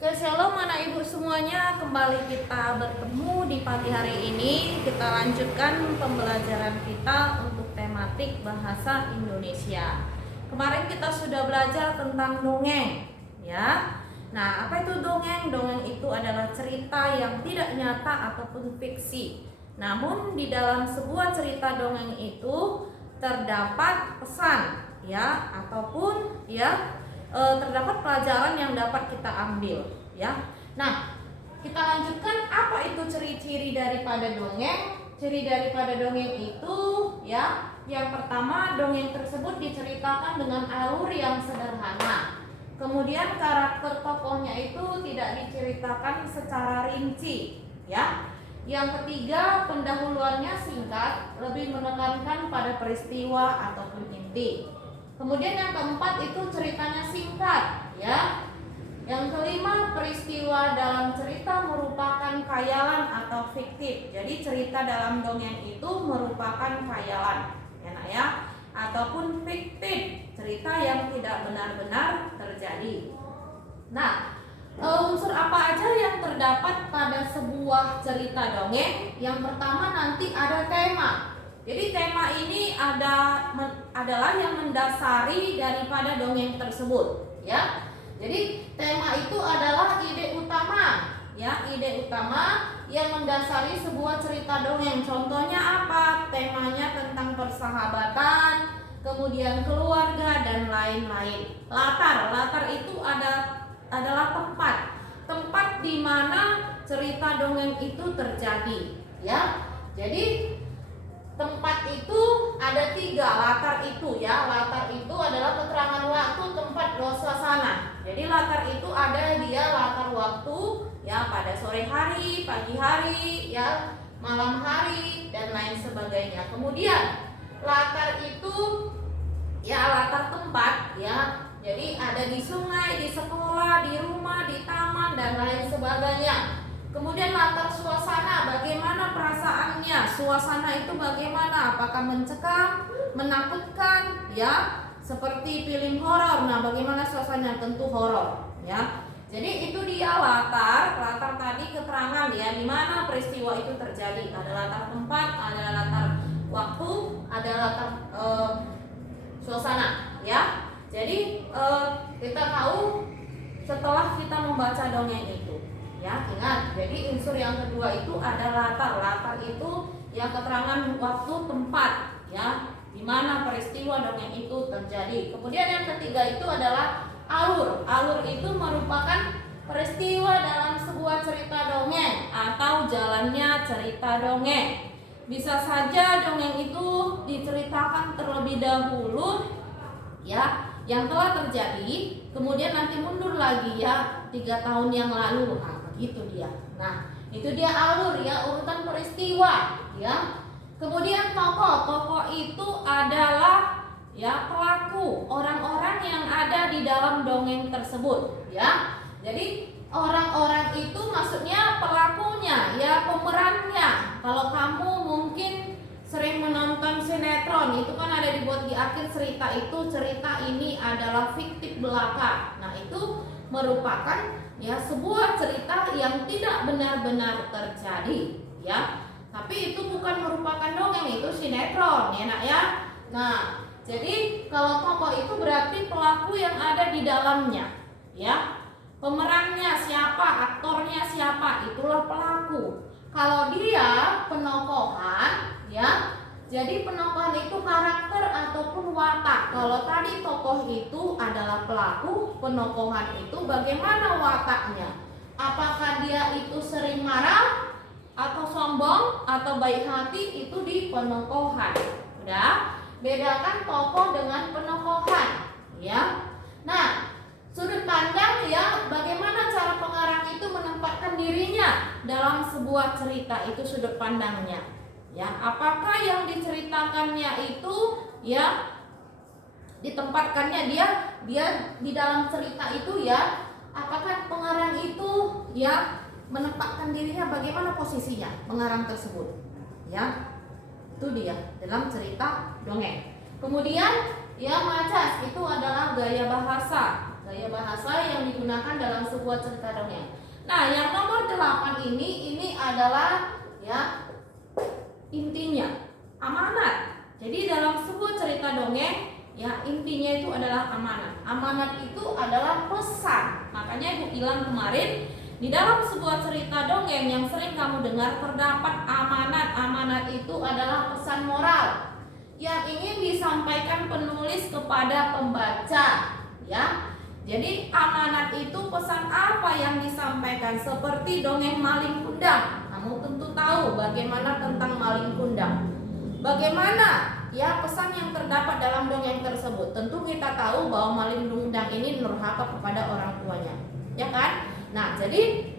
Oke, shalom anak ibu semuanya, kembali kita bertemu di pagi hari ini. Kita lanjutkan pembelajaran kita untuk tematik bahasa Indonesia. Kemarin kita sudah belajar tentang dongeng, ya. Nah, apa itu dongeng? Dongeng itu adalah cerita yang tidak nyata ataupun fiksi. Namun di dalam sebuah cerita dongeng itu terdapat pesan, ya, ataupun terdapat pelajaran yang dapat kita ambil, ya. Nah, kita lanjutkan, apa itu ciri-ciri daripada dongeng? Ciri daripada dongeng itu, ya, yang pertama, dongeng tersebut diceritakan dengan alur yang sederhana. Kemudian karakter tokohnya itu tidak diceritakan secara rinci, ya. Yang ketiga, pendahuluannya singkat, lebih menekankan pada peristiwa ataupun inti. Kemudian yang keempat itu ceritanya singkat, ya. Yang kelima, peristiwa dalam cerita merupakan khayalan atau fiktif. Jadi cerita dalam dongeng itu merupakan khayalan, ya nak ya, ataupun fiktif, cerita yang tidak benar-benar terjadi. Nah, unsur apa aja yang terdapat pada sebuah cerita dongeng? Yang pertama nanti ada tema. Jadi tema ini adalah yang mendasari daripada dongeng tersebut, ya. Jadi tema itu adalah ide utama, ya, ide utama yang mendasari sebuah cerita dongeng. Contohnya apa? Temanya tentang persahabatan, kemudian keluarga dan lain-lain. Latar itu adalah tempat di mana cerita dongeng itu terjadi, ya. Jadi tempat itu ada 3, latar itu, ya. Latar itu adalah keterangan waktu, tempat, suasana. Jadi latar itu ada dia latar waktu, ya, pada sore hari, pagi hari, ya, malam hari dan lain sebagainya. Kemudian latar itu, ya, latar tempat, ya. Jadi ada di sungai, di sekolah, di rumah, di taman dan lain sebagainya. Kemudian latar suasana, bagaimana perasaannya? Suasana itu bagaimana? Apakah mencekam, menakutkan, ya? Seperti film horor. Nah, bagaimana suasananya? Tentu horor, ya. Jadi itu dia latar tadi keterangan, ya, di mana peristiwa itu terjadi. Ada latar tempat, ada latar waktu, ada latar suasana, ya. Jadi kita tahu setelah kita membaca dongeng itu, ya, ingat, jadi unsur yang kedua itu ada latar. Latar itu ya keterangan waktu, tempat, ya, di mana peristiwa dongeng itu terjadi. Kemudian yang ketiga itu adalah alur. Alur itu merupakan peristiwa dalam sebuah cerita dongeng atau jalannya cerita dongeng. Bisa saja dongeng itu diceritakan terlebih dahulu, ya, yang telah terjadi, kemudian nanti mundur lagi, ya, 3 tahun yang lalu. Nah, begitu dia. Nah, itu dia alur, ya, urutan peristiwa, ya. Kemudian tokoh itu adalah, ya, pelaku, orang-orang yang ada di dalam dongeng tersebut, ya. Jadi orang-orang itu maksudnya pelakunya, ya, pemerannya. Kalau kamu mungkin sering menonton sinetron, itu kan ada dibuat di akhir cerita itu, cerita ini adalah fiktif belaka. Nah, itu merupakan, ya, sebuah cerita yang tidak benar-benar terjadi, ya. Tapi itu bukan merupakan dongeng, itu sinetron, ya nak, ya. Nah, jadi kalau tokoh itu berarti pelaku yang ada di dalamnya, ya. Pemerannya siapa, aktornya siapa, itulah pelaku. Kalau dia penokohan, ya, jadi penokohan itu karakter ataupun watak. Kalau tadi tokoh itu adalah pelaku, penokohan itu bagaimana wataknya? Apakah dia itu sering marah atau sombong atau baik hati? Itu di penokohan. Udah, bedakan tokoh dengan penokohan, ya. Nah, sudut pandang, ya, bagaimana cara pengarang itu menempatkan dirinya dalam sebuah cerita, itu sudut pandangnya, ya. Apakah yang diceritakannya itu, ya, ditempatkannya dia di dalam cerita itu, ya, apakah pengarang itu, ya, menempatkan dirinya bagaimana posisinya pengarang tersebut, ya. Itu dia dalam cerita dongeng. Kemudian, ya, majas itu adalah gaya bahasa yang digunakan digunakan dalam sebuah cerita dongeng. Nah, yang nomor 8 ini adalah ya intinya amanat. Jadi dalam sebuah cerita dongeng ya intinya itu adalah amanat. Amanat itu adalah pesan. Makanya Ibu bilang kemarin di dalam sebuah cerita dongeng yang sering kamu dengar terdapat amanat. Amanat itu adalah pesan moral yang ingin disampaikan penulis kepada pembaca, ya. Jadi amanat itu pesan apa yang disampaikan, seperti dongeng Maling Kundang. Kamu tentu tahu bagaimana tentang Maling Kundang. Bagaimana ya pesan yang terdapat dalam dongeng tersebut? Tentu kita tahu bahwa Maling Kundang ini durhaka kepada orang tuanya, ya kan? Nah, jadi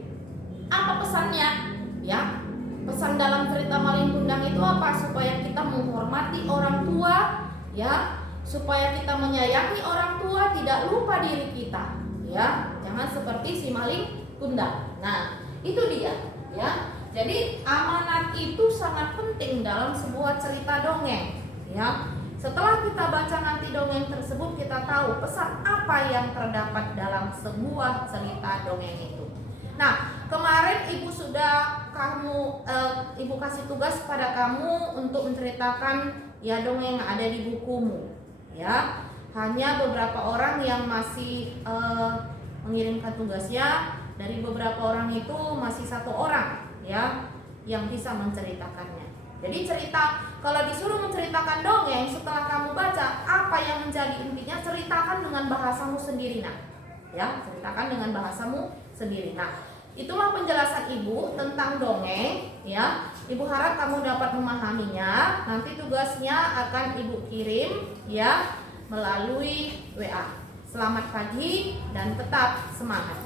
apa pesannya? Ya, pesan dalam cerita Maling Kundang itu apa? Supaya kita menghormati orang tua, ya, supaya kita menyayangi orang tua, tidak lupa diri kita, ya. Jangan seperti si Maling Kundang. Nah, itu dia, ya. Jadi amanat itu sangat penting dalam sebuah cerita dongeng, ya. Setelah kita baca nanti dongeng tersebut, kita tahu pesan apa yang terdapat dalam sebuah cerita dongeng itu. Nah, kemarin Ibu kasih tugas pada kamu untuk menceritakan ya dongeng yang ada di bukumu, ya. Hanya beberapa orang yang masih mengirimkan tugasnya. Dari beberapa orang itu masih 1 orang, ya, yang bisa menceritakannya. Jadi kalau disuruh menceritakan dongeng, setelah kamu baca apa yang menjadi intinya, ceritakan dengan bahasamu sendiri, nah, ya, ceritakan dengan bahasamu sendiri. Nah, itulah penjelasan Ibu tentang dongeng, ya. Ibu harap kamu dapat memahaminya. Nanti tugasnya akan Ibu kirim, ya, melalui WA. Selamat pagi dan tetap semangat.